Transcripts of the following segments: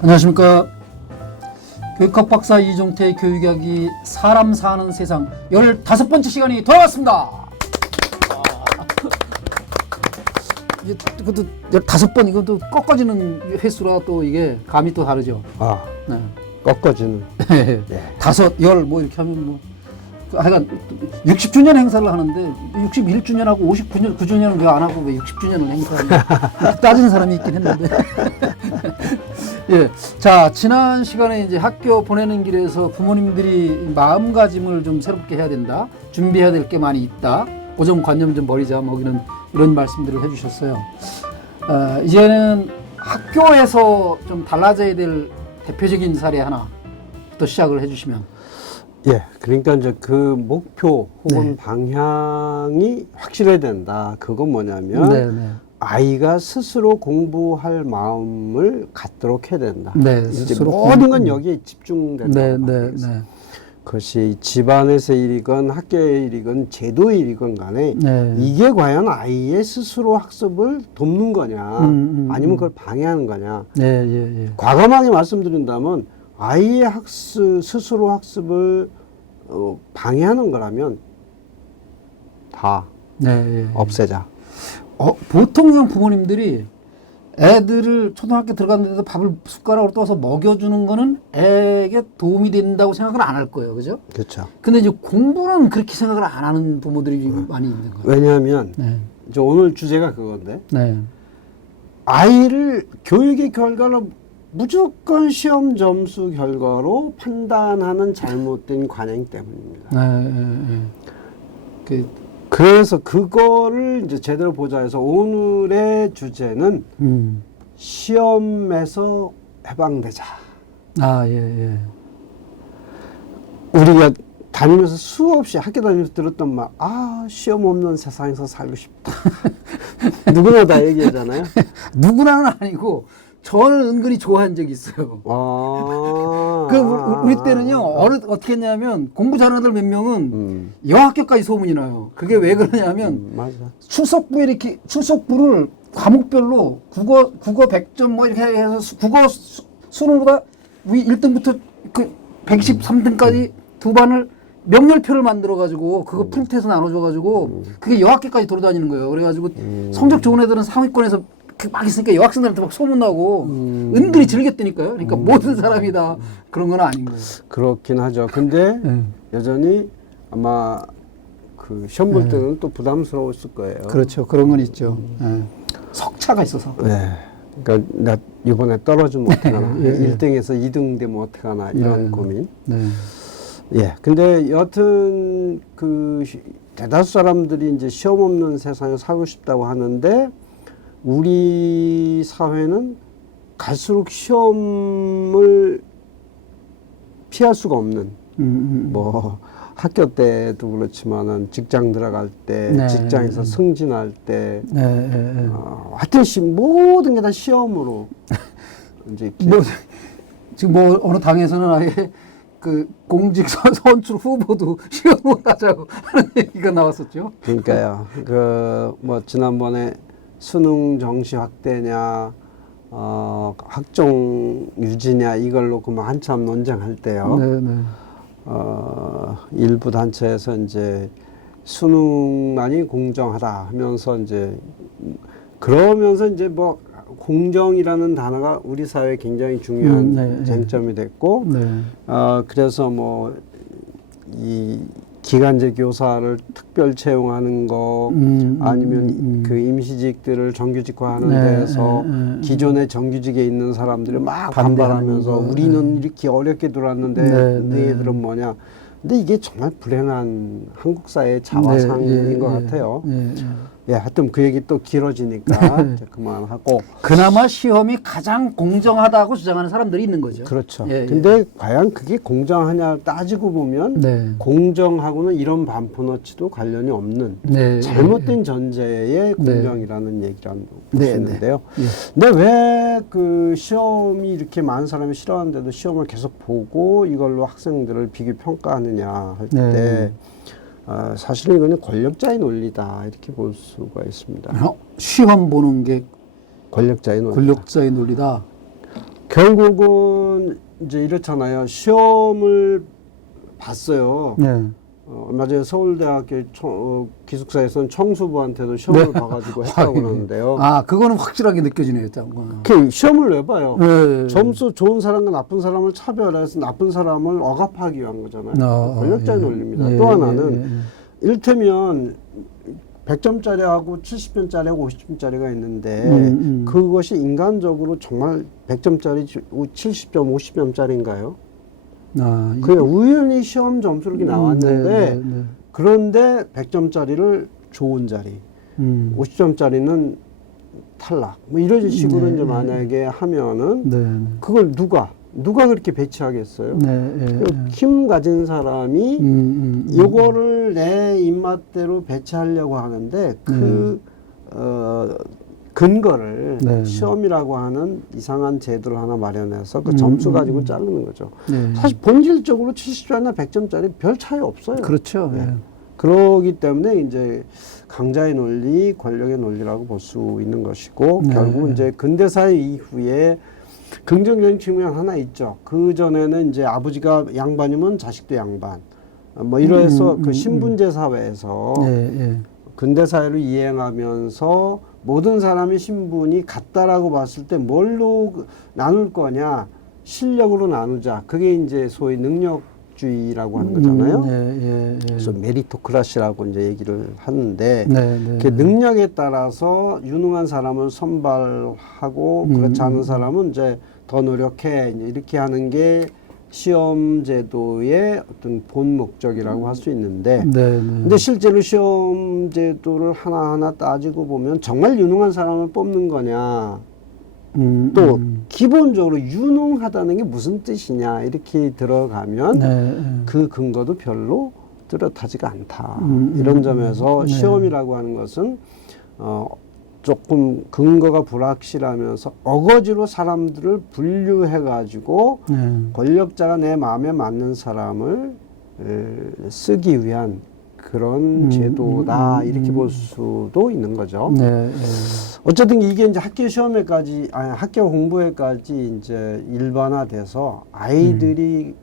안녕하십니까. 교육학 박사 이종태의 교육이야기 사람 사는 세상 15번째 시간이 돌아왔습니다. 이제 그것도 15번 이것도 꺾어지는 횟수라 또 이게 감이 또 다르죠. 네. 꺾어지는. 예. 다섯, 열 뭐 이렇게 하면 뭐 하여간 60주년 행사를 하는데 61주년하고 59주년은 왜 안 하고 왜 60주년을 행사하냐 따지는 사람이 있긴 했는데 예. 자, 지난 시간에 이제 학교 보내는 길에서 부모님들이 마음가짐을 좀 새롭게 해야 된다, 준비해야 될 게 많이 있다, 고정관념 좀 버리자, 뭐 이런 말씀들을 해주셨어요. 이제는 학교에서 좀 달라져야 될 대표적인 사례 하나부터 시작을 해주시면. 예, 그러니까 이제 그 목표 혹은 네. 방향이 확실해야 된다. 그건 뭐냐면 아이가 스스로 공부할 마음을 갖도록 해야 된다. 네, 이제 스스로 모든 건 여기에 집중된다고 네. 그것이 집안에서의 일이건 학교의 일이건 제도의 일이건 간에 이게 과연 아이의 스스로 학습을 돕는 거냐 아니면 그걸 방해하는 거냐. 과감하게 말씀드린다면 아이의 스스로 학습을 방해하는 거라면 다 없애자. 보통은 부모님들이 애들을 초등학교 들어갔는데도 밥을 숟가락으로 떠서 먹여주는 거는 애에게 도움이 된다고 생각을 안 할 거예요. 그죠? 그렇죠. 근데 이제 공부는 그렇게 생각을 안 하는 부모들이 많이 있는 거예요. 왜냐하면 이제 오늘 주제가 그건데 아이를 교육의 결과로 무조건 시험 점수 결과로 판단하는 잘못된 관행 때문입니다. 그래서 그거를 이제 제대로 보자 해서 오늘의 주제는 시험에서 해방되자. 우리가 다니면서 수없이 학교 다니면서 들었던 말, 시험 없는 세상에서 살고 싶다. 누구나 다 얘기하잖아요. 누구나는 아니고 저는 은근히 좋아한 적이 있어요. 우리 때는요, 어떻게 했냐면, 공부 잘하는 애들 몇 명은 여학교까지 소문이 나요. 그게 왜 그러냐면, 출석부를 과목별로 국어 100점 뭐 이렇게 해서 국어 수능보다 1등부터 그 113등까지 두 반을 명렬표를 만들어가지고, 그거 프린트해서 나눠줘가지고, 그게 여학교까지 돌아다니는 거예요. 그래가지고, 성적 좋은 애들은 상위권에서 막 있으니까 여학생들한테 막 소문나고 은근히 즐겼다니까요. 그러니까 모든 사람이 다 그런 건 아닌 거예요. 그렇긴 하죠. 근데 여전히 아마 그 시험 볼 때는 또 부담스러웠을 거예요. 그렇죠. 그런 건 있죠. 석차가 있어서. 그러니까 나 이번에 떨어지면 어떡하나. 1등에서 2등 되면 어떡하나 이런 고민. 근데 여튼 그 대다수 사람들이 이제 시험 없는 세상에 살고 싶다고 하는데 우리 사회는 갈수록 시험을 피할 수가 없는 뭐 학교 때도 그렇지만은 직장 들어갈 때 직장에서 승진할 때 하여튼 모든 게 다 시험으로 이제 지금 뭐 어느 당에서는 아예 그 공직 선출 후보도 시험을 하자고 하는 얘기가 나왔었죠. 그러니까요. 그 뭐 지난번에 수능 정시 확대냐, 학종 유지냐 이걸로 그만 한참 논쟁할 때요. 일부 단체에서 이제 수능만이 공정하다 하면서 이제 그러면서 이제 뭐 공정이라는 단어가 우리 사회에 굉장히 중요한 쟁점이 됐고, 그래서 뭐 이 기간제 교사를 특별 채용하는 거 아니면 그 임시직들을 정규직화하는 데서 기존의 정규직에 있는 사람들이 막 반발하면서 우리는 이렇게 어렵게 들어왔는데 너희들은 뭐냐. 근데 이게 정말 불행한 한국 사회의 자화상인 것 같아요. 하여튼 그 얘기 또 길어지니까 이제 그만하고. 그나마 시험이 가장 공정하다고 주장하는 사람들이 있는 거죠. 그렇죠. 근데 과연 그게 공정하냐 따지고 보면 공정하고는 이런 반푸너치도 관련이 없는 잘못된 전제의 공정이라는 얘기라는 것인데요. 근데 왜 그 시험이 이렇게 많은 사람이 싫어하는데도 시험을 계속 보고 이걸로 학생들을 비교평가하느냐 할 때 사실은 이거는 권력자의 논리다 이렇게 볼 수가 있습니다. 시험 보는 게 권력자의 논리다. 권력자의 논리다. 결국은 이제 이렇잖아요. 시험을 봤어요. 네. 얼마 전에 서울대학교 기숙사에서는 청수부한테도 시험을 네. 봐가지고 했다고 그러는데요. 아, 그거는 확실하게 느껴지네요. 그 시험을 왜 봐요? 네. 점수 좋은 사람과 나쁜 사람을 차별해서 나쁜 사람을 억압하기 위한 거잖아요. 권력자의 논리입니다. 또 하나는 이를테면 100점짜리하고 70점짜리하고 50점짜리가 있는데 그것이 인간적으로 정말 100점짜리, 70점, 50점짜리인가요? 그냥 우연히 시험 점수로 이렇게 나왔는데 그런데 100점짜리를 좋은 자리, 50점짜리는 탈락. 뭐 이런 식으로 이제 만약에 하면은 그걸 누가 그렇게 배치하겠어요? 힘 가진 사람이 요거를 내 입맛대로 배치하려고 하는데 근거를 시험이라고 하는 이상한 제도를 하나 마련해서 그 점수 가지고 자르는 거죠. 사실 본질적으로 70점이나 100점짜리 별 차이 없어요. 그렇죠. 그러기 때문에 이제 강자의 논리, 권력의 논리라고 볼 수 있는 것이고 결국 이제 근대사회 이후에 긍정적인 측면 하나 있죠. 그 전에는 이제 아버지가 양반이면 자식도 양반. 뭐 이래서 그 신분제 사회에서 근대 사회를 이행하면서 모든 사람의 신분이 같다라고 봤을 때 뭘로 나눌 거냐? 실력으로 나누자. 그게 이제 소위 능력주의라고 하는 거잖아요. 그래서 메리토크라시라고 이제 얘기를 하는데 그 능력에 따라서 유능한 사람을 선발하고 그렇지 않은 사람은 이제 더 노력해 이제 이렇게 하는 게 시험 제도의 어떤 본 목적이라고 할 수 있는데 근데 실제로 시험 제도를 하나하나 따지고 보면 정말 유능한 사람을 뽑는 거냐 또 기본적으로 유능하다는 게 무슨 뜻이냐 이렇게 들어가면 그 근거도 별로 뚜렷하지가 않다. 이런 점에서 시험이라고 하는 것은 조금 근거가 불확실하면서 어거지로 사람들을 분류해가지고 권력자가 내 마음에 맞는 사람을 쓰기 위한 그런 제도다 이렇게 볼 수도 있는 거죠. 어쨌든 이게 이제 학교 시험에까지 학교 공부에까지 이제 일반화돼서 아이들이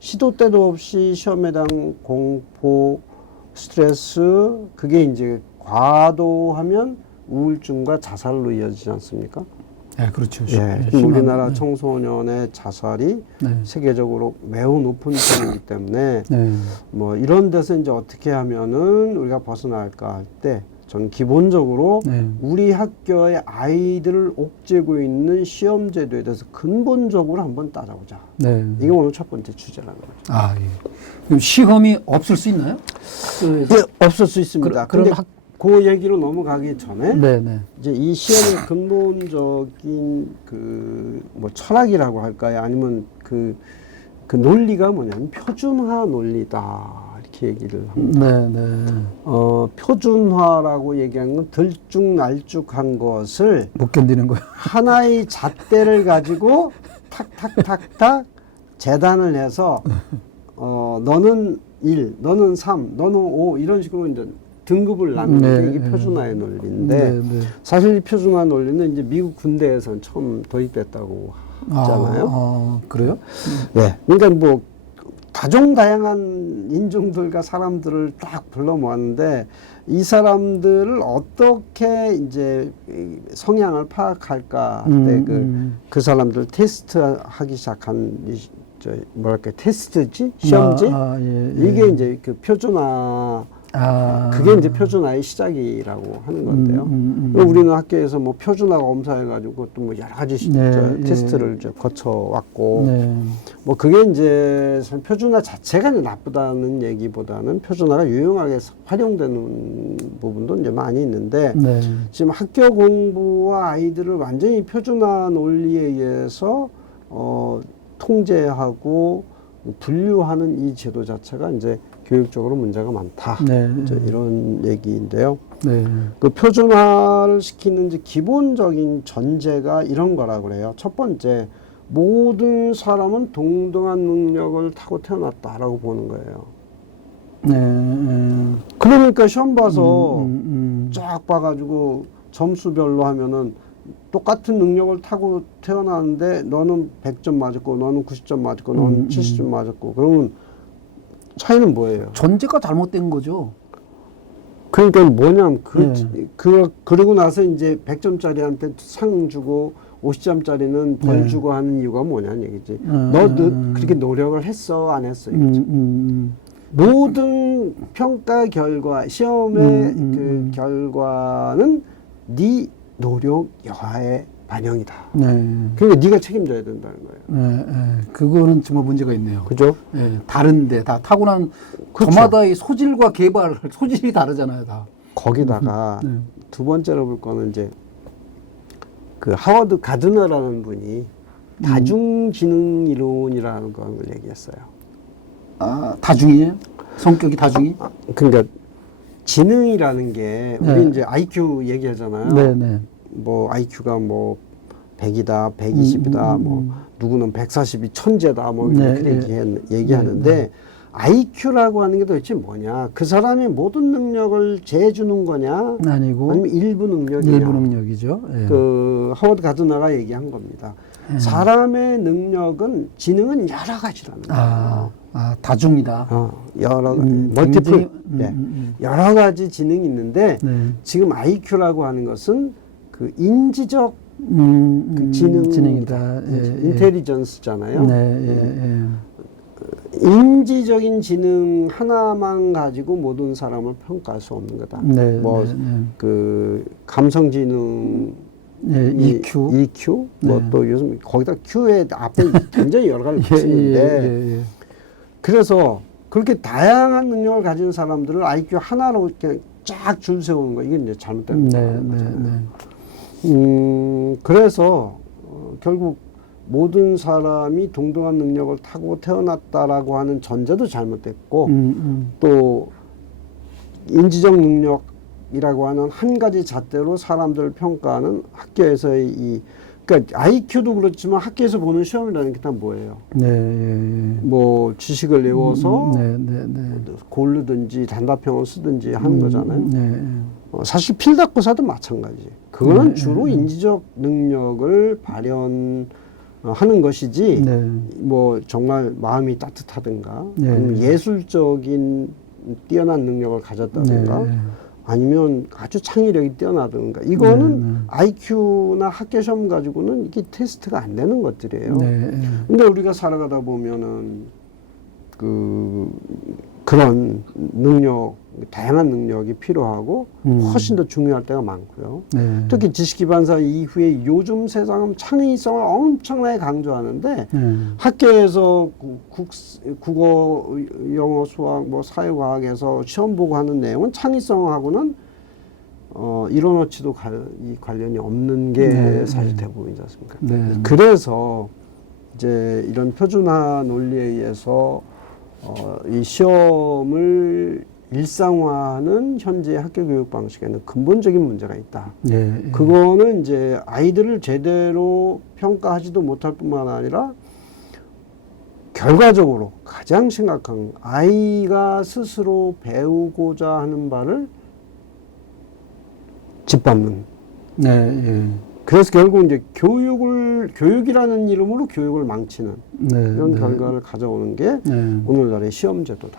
시도 때도 없이 시험에 대한 공포, 스트레스 그게 이제 과도하면 우울증과 자살로 이어지지 않습니까? 네, 그렇죠. 우리나라 청소년의 자살이 세계적으로 매우 높은 편이기 때문에 뭐 이런 데서 이제 어떻게 하면은 우리가 벗어날까 할 때 저는 기본적으로 우리 학교의 아이들을 옥죄고 있는 시험 제도에 대해서 근본적으로 한번 따져보자. 이게 오늘 첫 번째 주제라는 거죠. 아, 예. 그럼 시험이 없을 수 있나요? 네, 없을 수 있습니다. 그런데 그 얘기로 넘어가기 전에 이제 이 시험의 근본적인 그 뭐 철학이라고 할까요? 아니면 그 논리가 뭐냐면 표준화 논리다 이렇게 얘기를 합니다. 표준화라고 얘기하는 건 들쭉날쭉한 것을 못 견디는 거예요. 하나의 잣대를 가지고 탁탁탁탁 재단을 해서 너는 1, 너는 3, 너는 5 이런 식으로 이제 등급을 나누는 게 이게 표준화의 논리인데 사실 이 표준화 논리는 이제 미국 군대에선 처음 도입됐다고 하잖아요. 그래요? 네. 그러니까 뭐 다종다양한 인종들과 사람들을 딱 불러 모았는데 이 사람들을 어떻게 이제 성향을 파악할까 할 때 그 사람들 테스트하기 시작한 뭐랄까 테스트지 시험지 이게 이제 그 표준화 그게 이제 표준화의 시작이라고 하는 건데요. 우리는 학교에서 뭐 표준화 검사해가지고 또 뭐 여러 가지 테스트를 이제 거쳐왔고, 뭐 그게 이제 표준화 자체가 이제 나쁘다는 얘기보다는 표준화가 유용하게 활용되는 부분도 이제 많이 있는데, 지금 학교 공부와 아이들을 완전히 표준화 논리에 의해서 통제하고 분류하는 이 제도 자체가 이제 교육적으로 문제가 많다. 이런 얘기인데요. 그 표준화를 시키는 이제 기본적인 전제가 이런 거라고 그래요. 첫 번째, 모든 사람은 동등한 능력을 타고 태어났다라고 보는 거예요. 네. 그러니까 시험 봐서 쫙 봐가지고 점수별로 하면은 똑같은 능력을 타고 태어났는데 너는 100점 맞았고 너는 90점 맞았고 너는 70점 맞았고 그러면 차이는 뭐예요? 전제가 잘못된 거죠. 그러니까 뭐냐면 네. 그러고 나서 이제 100점짜리한테 상 주고 50점짜리는 벌 네. 주고 하는 이유가 뭐냐는 얘기지. 너 그렇게 노력을 했어 안 했어 이거지. 모든 평가 결과 시험의 그 결과는 네 노력 여하의 반영이다. 네. 그러니까 네가 책임져야 된다는 거예요. 네, 네. 그거는 정말 문제가 있네요. 그죠? 네, 다른데 다 타고난 그렇죠. 저마다의 소질과 개발 소질이 다르잖아요, 다. 거기다가 네. 두 번째로 볼 거는 이제 그 하워드 가드너라는 분이 다중지능 이론이라는 걸 얘기했어요. 아, 다중이에요? 성격이 다중이? 그러니까 지능이라는 게 우리 네. 이제 IQ 얘기하잖아요. 네, 네. 뭐 IQ가 뭐 100이다, 120이다, 뭐 누구는 140이 천재다, 뭐 네, 이렇게 얘기하는데 IQ라고 하는 게 도대체 뭐냐? 그 사람의 모든 능력을 재주는 거냐? 아니고 아니면 일부 능력이냐? 일부 능력이죠. 예. 그 하워드 가드너가 얘기한 겁니다. 사람의 능력은 지능은 여러 가지라는 거예요. 다중이다. 여러 굉장히, 멀티플 여러 가지 지능이 있는데 네. 지금 IQ라고 하는 것은 그 인지적 그 지능이다. 인텔리전스잖아요. 네, 예, 예. 인지적인 지능 하나만 가지고 모든 사람을 평가할 수 없는 거다. 네, 뭐 네, 네. 그 감성 지능 예, EQ. 뭐 네. 또 요즘 거기다 Q에 앞에 굉장히 여러 가지 붙이는데 예. 그래서 그렇게 다양한 능력을 가진 사람들을 IQ 하나로 그냥 쫙 줄 세우는 거 이게 이제 잘못된 거잖아요. 그래서 결국 모든 사람이 동등한 능력을 타고 태어났다라고 하는 전제도 잘못됐고 또 인지적 능력이라고 하는 한 가지 잣대로 사람들을 평가하는 학교에서의 그러니까 IQ도 그렇지만 학교에서 보는 시험이라는 게 다 뭐예요? 네, 예. 뭐 지식을 외워서 네. 고르든지 단답형을 쓰든지 하는 거잖아요. 네. 사실 필답고사도 마찬가지. 그거는 주로 인지적 능력을 발현하는 것이지, 뭐 정말 마음이 따뜻하든가, 아니면 예술적인 뛰어난 능력을 가졌다든가, 아니면 아주 창의력이 뛰어나든가, 이거는 IQ나 학교 시험 가지고는 이게 테스트가 안 되는 것들이에요. 근데 우리가 살아가다 보면은 그런 능력, 다양한 능력이 필요하고 훨씬 더 중요할 때가 많고요. 특히 지식기반사 이후에 요즘 세상은 창의성을 엄청나게 강조하는데 학교에서 국어, 영어, 수학, 뭐 사회과학에서 시험 보고 하는 내용은 창의성하고는 이론어치도 관련이 없는 게 사실 대부분이지 않습니까? 그래서 이제 이런 표준화 논리에 의해서 이 시험을 일상화하는 현재 학교 교육 방식에는 근본적인 문제가 있다. 그거는 이제 아이들을 제대로 평가하지도 못할 뿐만 아니라 결과적으로 가장 심각한 아이가 스스로 배우고자 하는 바를 짓밟는. 그래서 결국 이제 교육이라는 이름으로 교육을 망치는 이런 결과를 가져오는 게 오늘날의 시험제도다.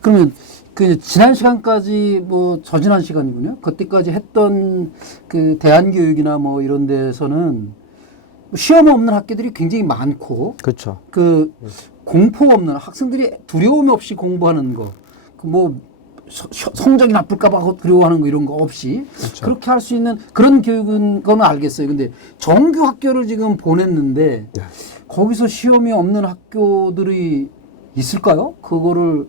그러면 그 지난 시간까지 뭐 저지난 시간이군요. 그때까지 했던 그 대안교육이나 뭐 이런 데서는 시험 없는 학교들이 굉장히 많고, 그렇죠. 그 공포 없는 학생들이 두려움 없이 공부하는 거, 뭐 성적이 나쁠까봐 두려워하는 거 이런 거 없이 그렇게 할 수 있는 그런 교육은 거는 알겠어요. 근데 정규 학교를 지금 보냈는데 거기서 시험이 없는 학교들이 있을까요? 그거를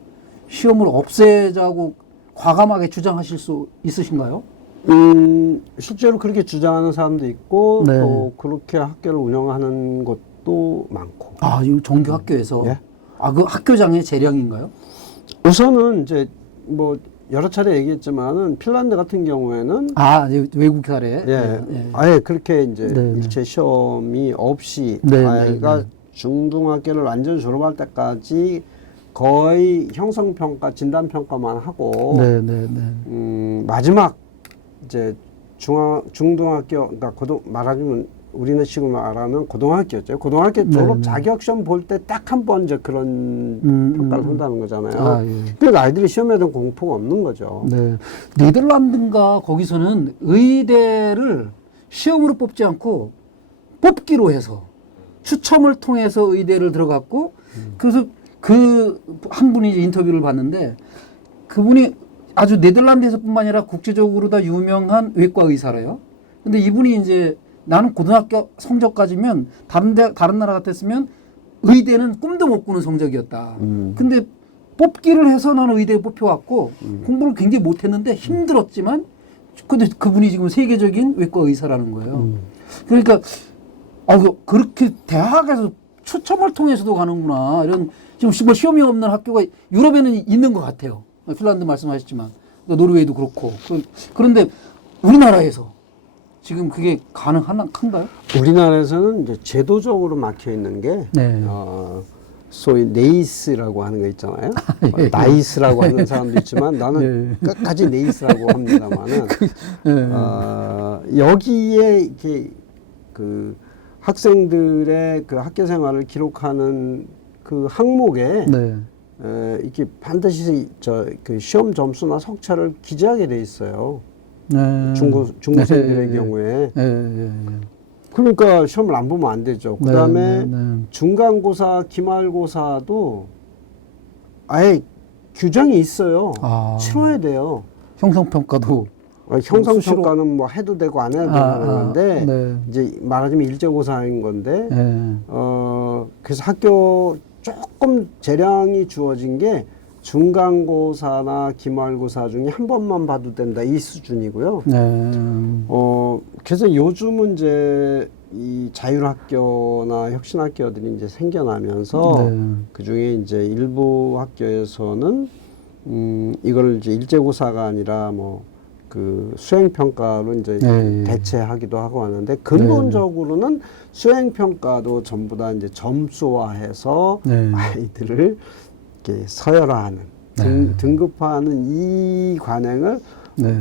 시험을 없애자고 과감하게 주장하실 수 있으신가요? 실제로 그렇게 주장하는 사람도 있고 또 그렇게 학교를 운영하는 것도 많고. 이 정규 학교에서 그 학교장의 재량인가요? 우선은 이제 뭐 여러 차례 얘기했지만은 핀란드 같은 경우에는 외국 사례 아예 그렇게 이제 일체 시험이 없이 아이가 중등학교를 완전 졸업할 때까지 거의 형성평가, 진단평가만 하고 마지막 이제 중등학교, 그러니까 말하자면 우리는 지금 말하면 고등학교죠. 고등학교 네, 졸업 네. 자격시험 볼 때 딱 한 번 이제 그런 평가를 한다는 거잖아요. 아, 예. 그래서 아이들이 시험에 대한 공포가 없는 거죠. 네. 네덜란드인가 거기서는 의대를 시험으로 뽑지 않고 뽑기로 해서 추첨을 통해서 의대를 들어갔고 그래서 그 한 분이 이제 인터뷰를 봤는데 그분이 아주 네덜란드에서뿐만 아니라 국제적으로 다 유명한 외과 의사래요. 근데 이분이 이제 나는 고등학교 성적까지면 다른 나라 같았으면 의대는 꿈도 못 꾸는 성적이었다. 근데 뽑기를 해서 나는 의대에 뽑혀왔고 공부를 굉장히 못했는데 힘들었지만 근데 그분이 지금 세계적인 외과 의사라는 거예요. 그러니까 그렇게 대학에서 추첨을 통해서도 가는구나. 이런 지금 뭐 시험이 없는 학교가 유럽에는 있는 것 같아요. 핀란드 말씀하셨지만 노르웨이도 그렇고 그런데 우리나라에서 지금 그게 가능한가요? 우리나라에서는 이제 제도적으로 막혀 있는 게 네. 소위 네이스라고 하는 거 있잖아요. 나이스라고 하는 사람도 있지만 나는 끝까지 네이스라고 합니다만은 여기에 이렇게 그 학생들의 그 학교 생활을 기록하는 그 항목에 이렇게 반드시 그 시험 점수나 석차를 기재하게 돼 있어요. 중고생들의 경우에. 그러니까 시험을 안 보면 안 되죠. 그 다음에 중간고사, 기말고사도 아예 규정이 있어요. 치러야 돼요. 형성평가도. 형성평가는 뭐 해도 되고 안 해도 되는 건데, 이제 말하자면 일제고사인 건데, 그래서 학교 조금 재량이 주어진 게 중간고사나 기말고사 중에 한 번만 봐도 된다 이 수준이고요. 그래서 요즘은 이제 이 자율학교나 혁신학교들이 이제 생겨나면서 그 중에 이제 일부 학교에서는 이걸 이제 일제고사가 아니라 뭐 그 수행평가로 이제 대체하기도 하고 하는데 근본적으로는 수행평가도 전부 다 이제 점수화해서 아이들을 이렇게 서열화하는 등급화하는 이 관행을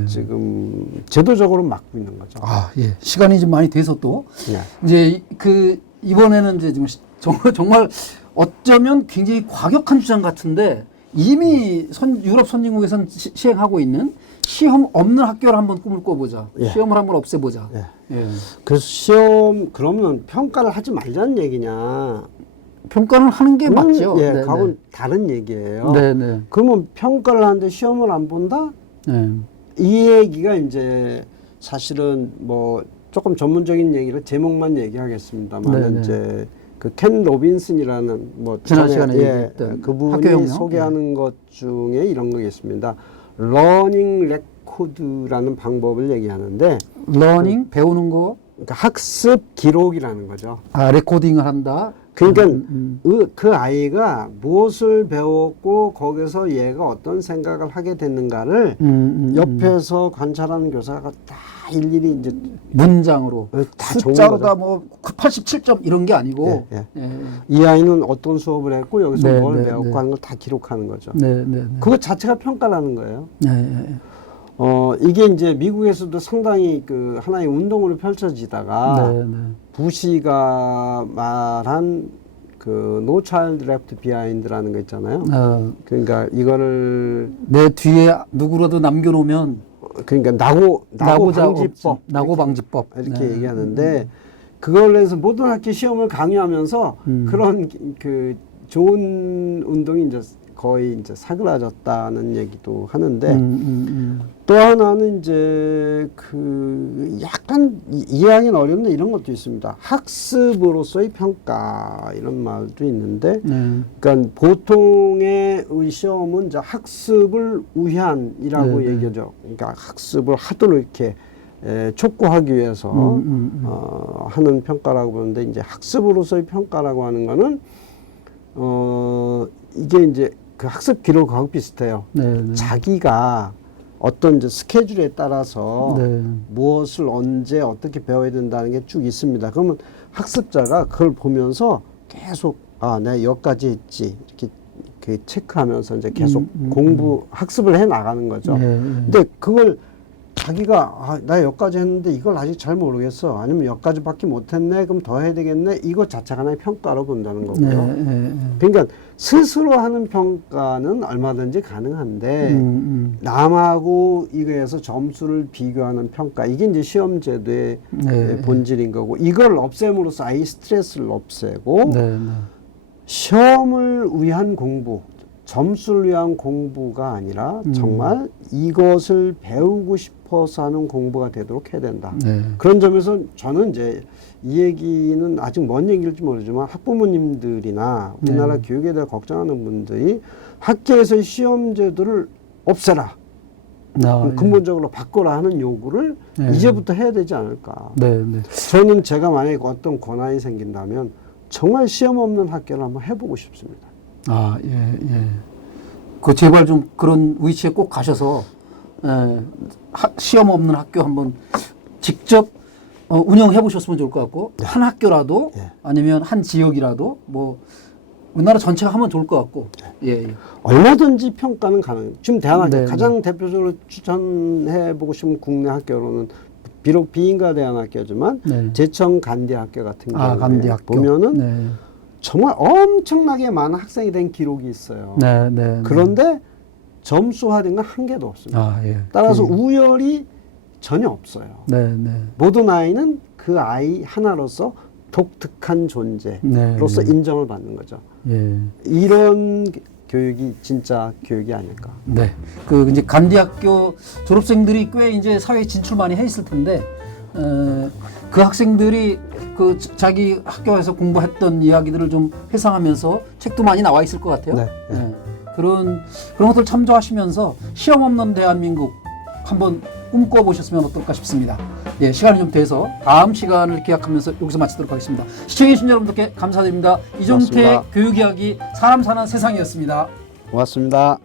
지금 제도적으로 막고 있는 거죠. 시간이 좀 많이 돼서 또 이제 이번에는 이제 지금 정말 어쩌면 굉장히 과격한 주장 같은데 이미 유럽 선진국에선 시행하고 있는 시험 없는 학교를 한번 꿈을 꿔보자. 시험을 한번 없애보자. 그래서 그러면 평가를 하지 말자는 얘기냐? 평가를 하는 게 맞죠. 그건 다른 얘기예요. 그러면 평가를 하는데 시험을 안 본다? 이 얘기가 이제 사실은 뭐 조금 전문적인 얘기를 제목만 얘기하겠습니다만 이제 그 켄 로빈슨이라는 뭐 지난 시간에 그분이 소개하는 것 중에 이런 거 있습니다. 러닝 레코드라는 방법을 얘기하는데 러닝 배우는 거 그러니까 학습 기록이라는 거죠. 레코딩을 한다. 그러니까 그 아이가 무엇을 배웠고 거기서 얘가 어떤 생각을 하게 됐는가를 옆에서 관찰하는 교사가 다 일일이 이제 문장으로 다 숫자로다 뭐 87점 이런 게 아니고 이 아이는 어떤 수업을 했고 여기서 뭘 배웠고 하는 걸 다 기록하는 거죠. 그것 자체가 평가라는 거예요. 이게 이제 미국에서도 상당히 그 하나의 운동으로 펼쳐지다가 부시가 말한 그 No Child Left Behind라는 거 있잖아요. 그러니까 이거를 내 뒤에 누구라도 남겨놓으면 그러니까 낙오 방지법 이렇게 얘기하는데 그걸 해서 모든 학교 시험을 강요하면서 그런 그 좋은 운동이 이제 거의 이제 사그라졌다는 얘기도 하는데 또 하나는 이제 그 약간 이해하기는 어렵는데 이런 것도 있습니다. 학습으로서의 평가 이런 말도 있는데 그러니까 보통의 시험은 이제 학습을 위한이라고 얘기하죠. 그러니까 학습을 하도록 이렇게 촉구하기 위해서 하는 평가라고 보는데 이제 학습으로서의 평가라고 하는 거는 이게 이제 그 학습 기록하고 비슷해요. 자기가 어떤 이제 스케줄에 따라서 무엇을 언제 어떻게 배워야 된다는 게 쭉 있습니다. 그러면 학습자가 그걸 보면서 계속 내가 여기까지 했지 이렇게 체크하면서 이제 계속 학습을 해 나가는 거죠. 근데 그걸 자기가 나 여기까지 했는데 이걸 아직 잘 모르겠어. 아니면 여기까지밖에 못했네. 그럼 더 해야 되겠네. 이거 자체가 하나의 평가로 본다는 거고요. 네. 그러니까 스스로 하는 평가는 얼마든지 가능한데 남하고 이거에서 점수를 비교하는 평가 이게 이제 시험 제도의 본질인 거고 이걸 없앰으로써 아이 스트레스를 없애고 시험을 위한 공부 점수를 위한 공부가 아니라 정말 이것을 배우고 싶어서 하는 공부가 되도록 해야 된다. 그런 점에서 저는 이제 이 얘기는 아직 먼 얘기일지 모르지만 학부모님들이나 우리나라 교육에 대해 걱정하는 분들이 학교에서의 시험 제도를 없애라. 근본적으로 바꿔라 하는 요구를 이제부터 해야 되지 않을까. 저는 제가 만약에 어떤 권한이 생긴다면 정말 시험 없는 학교를 한번 해보고 싶습니다. 그 제발 좀 그런 위치에 꼭 가셔서 시험 없는 학교 한번 직접 운영해 보셨으면 좋을 것 같고 한 학교라도 아니면 한 지역이라도 뭐 우리나라 전체가 하면 좋을 것 같고 얼마든지 평가는 가능. 지금 대한학교 가장 대표적으로 추천해 보고 싶은 국내 학교로는 비록 비인가 대한학교지만 제천 간디학교 같은 경우에 보면은 정말 엄청나게 많은 학생이 된 기록이 있어요. 그런데 점수화된 건 한 개도 없습니다. 따라서 우열이 전혀 없어요. 모든 아이는 그 아이 하나로서 독특한 존재로서 인정을 받는 거죠. 이런 교육이 진짜 교육이 아닐까. 그 이제 간디학교 졸업생들이 꽤 이제 사회 진출 많이 해 있을 텐데 그 학생들이 그 자기 학교에서 공부했던 이야기들을 좀 회상하면서 책도 많이 나와 있을 것 같아요. 그런 것들 참조하시면서 시험 없는 대한민국 한번 꿈꿔보셨으면 어떨까 싶습니다. 시간이 좀 돼서 다음 시간을 기약하면서 여기서 마치도록 하겠습니다. 시청해주신 여러분들께 감사드립니다. 이종태 교육이야기 사람 사는 세상이었습니다. 고맙습니다.